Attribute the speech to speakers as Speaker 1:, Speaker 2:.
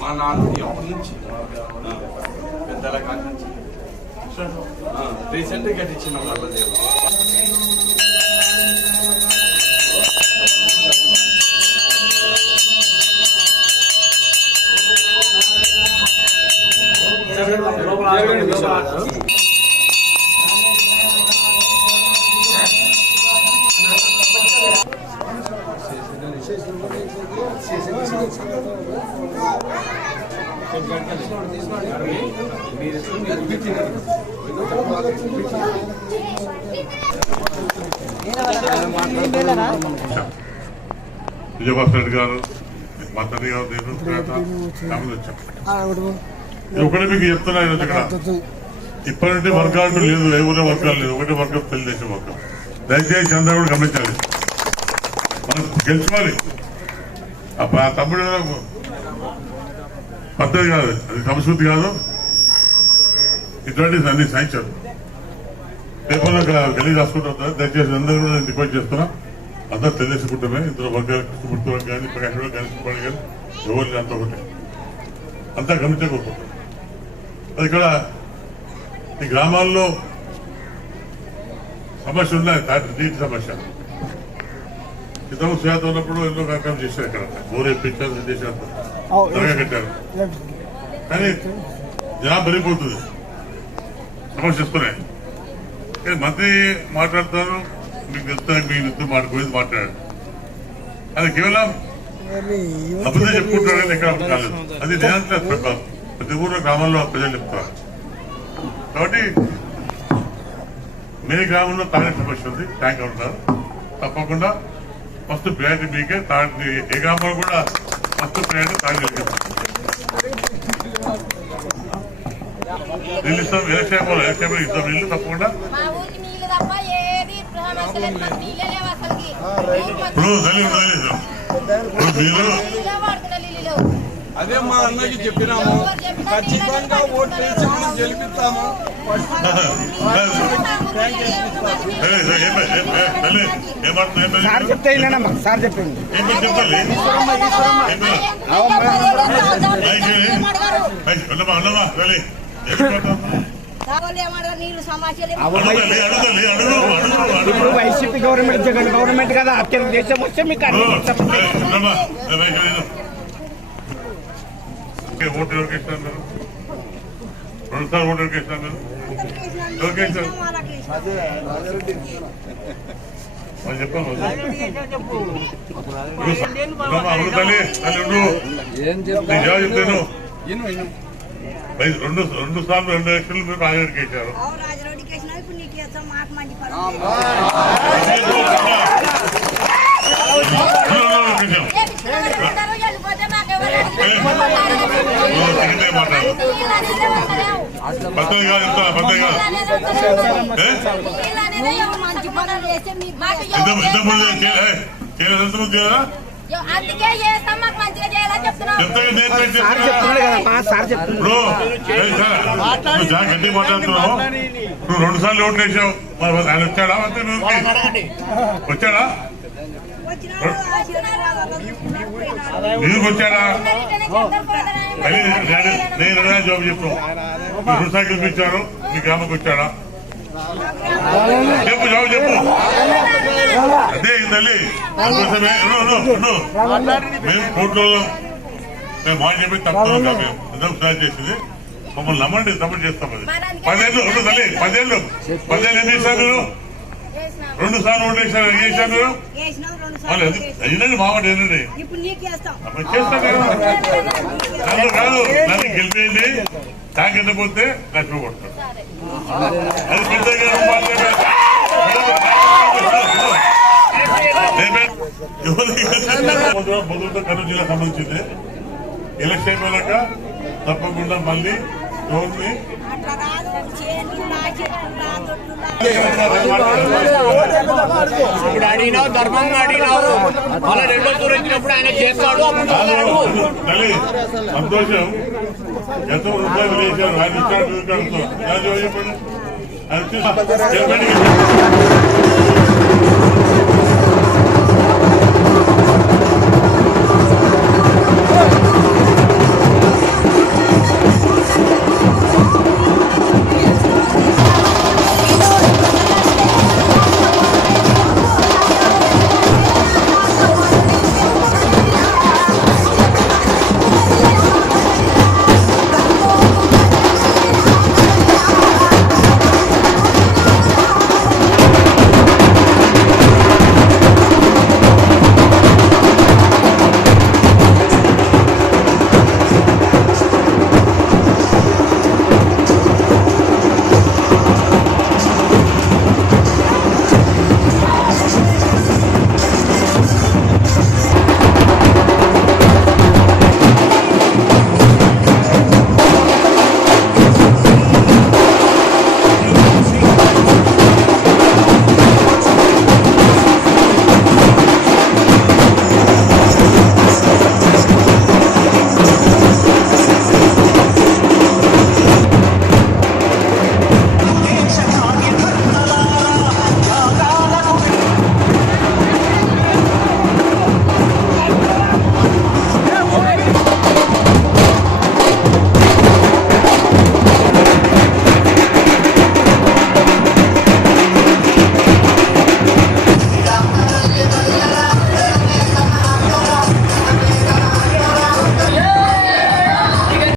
Speaker 1: మా నాన్న ఎప్పటి నుంచి పెద్దల కాడి నుంచి. రీసెంట్గా కట్టించిన వాళ్ళ దేవుడు.
Speaker 2: లోపల విజయభాస్కర్ రెడ్డి గారు మా తండ్రి గారు నేను తర్వాత వచ్చాం ఒకటే మీకు చెప్తున్నా ఇక్కడ. ఇప్పటి నుండి వర్గాలు లేదు ఎవరి వర్గాలు లేదు ఒకటే వర్గం తెలుగుదేశం వర్గం. దయచేసి అందరూ కూడా గమనించాలి మనం గెలుచుకోవాలి ఆ తమ్ముడు పద్ధతి కాదు అది సంస్కృతి కాదు. ఇటువంటి అన్ని సాయించారు పేపర్లో గెలి రాసుకుంటారు దయచేసి అందరూ కూడా నేను రిక్వెస్ట్ చేస్తున్నా. అందరూ తెలుసుకుంటామే ఇందులో వర్గాలు కృష్ణమూర్తి కానీ ప్రకాశ్ కానీ సుబ్బాణి కానీ ఎవరు అంత ఒకటి. అంతా గమనించకూడదు అది ఇక్కడ ఈ గ్రామాల్లో సమస్య ఉన్నాయి తాటి నీటి సమస్య. ఇతను శాతం ఉన్నప్పుడు ఎన్నో కార్యక్రమం చేశారు ఇక్కడ. ఊరు ఎప్పించారు చేశారు. కట్టారు. కానీ జనాభా పెరిగిపోతుంది సమస్య వస్తున్నాయి కానీ మంత్రి మాట్లాడతారు మీకు తెలుస్తా మీ నిత్యం మాట్లాడుకునేది మాట్లాడారు అది కేవలం అబద్ధం చెప్పుకుంటారు కానీ ఎక్కడ కాలేదు. అది నిరంతర. ప్రతి ఊరు గ్రామంలో ప్రజలు చెప్తారు. కాబట్టి మీ గ్రామంలో తాగే సమస్య ఉంది ట్యాంక్ ఉంటారు తప్పకుండా ఫస్ట్ ప్రయారిటీ మీకే తాగి ఏ గ్రామంలో కూడా ఫస్ట్ ప్రయారిటీ తాగి నీళ్ళు ఇస్తాం ఎలక్షన్ ఎలక్షన్ ఇస్తాం. నీళ్ళు తప్పకుండా. ఇప్పుడు
Speaker 3: నీళ్ళే
Speaker 1: అదే మా అన్నకి చెప్పినాము ఖచ్చితంగా ఓట్లు వేసి మనం గెలిపిస్తాము
Speaker 2: ఏ, ఏ, ఏ, ఏ, ఏ, తల్లి, ఏమంటున్నా, ఏం
Speaker 4: సార్
Speaker 2: పేరు?
Speaker 4: చెప్తే విన్నానమ్మా సార్ చెప్పింది
Speaker 2: ఏం పేరు చెప్పాలి? ఏం పేరు? ఏయ్, ఉండమ్మా, ఉండమ్మా, వెళ్ళి. ఏం పేరు?
Speaker 3: నీళ్ళు సమస్య లేదు
Speaker 2: అడుగు తల్లి, అడుగు తల్లి, అడుగు, అడుగు, అడుగు.
Speaker 4: ఇప్పుడు వైసీపీ గవర్నమెంట్ జగన్ గవర్నమెంట్ కదా అత్యంత దేశం వస్తే మీకు
Speaker 2: ఓటు ఎవరికి ఇస్తారు మీరు రెండు సార్లు ఓటు ఎవరికి ఎవరికి చెప్పాను తల్లి తల్లి చెప్తాను? రెండు రెండు సార్లు రెండు లక్షలు మీరు రాజకీయానికి ఇచ్చారు బ్రో ఏయ్ సార్, నువ్వు చాలా గట్టి మాట్లాడుతున్నావు నువ్వు రెండు సార్లు ఓటు వేసావు ఆయన వచ్చాడా వచ్చాడా నీకు వచ్చాడా? నేను నేను ఎలా జవాబు చెప్పు. మీరు రెండు సార్లు మీ గ్రామకు వచ్చాడా చెప్పు జాబ్ చెప్పు. అదే తల్లి అందుకోసమే మేము కోర్టులో మేము మాట చెప్పి తప్పదు కాదు మేము. అందరం సాయం చేసింది. మమ్మల్ని నమ్మండి సపోర్ట్ చేస్తాం అది. పదేళ్ళు తల్లి పదేళ్ళు. పదేళ్ళు ఎన్ని చేశారు మీరు? రెండు సార్లు ఓటు వేశారు ఏం చేశారు వాళ్ళు మాట ఏంటండి అప్పుడు చేస్తాం కదా నన్ను గెలిపేయండి ట్యాంక్ ఎండిపోతే లక్ష్మి కొడతాడు అది మాట్లాడారు. మొదలుతో కర్నూలు జిల్లా సంబంధించింది ఎలక్షన్ అయిపోయాక తప్పకుండా మళ్ళీ
Speaker 4: ఇప్పుడు అడిగినావు ధర్మంగా అడిగినావు మళ్ళీ రెండో తూరు వచ్చినప్పుడు ఆయన చేస్తాడు
Speaker 2: సంతోషం. ఎంతో రూపాయలు వేశారు ఆయన ఇచ్చాడు చెప్పండి.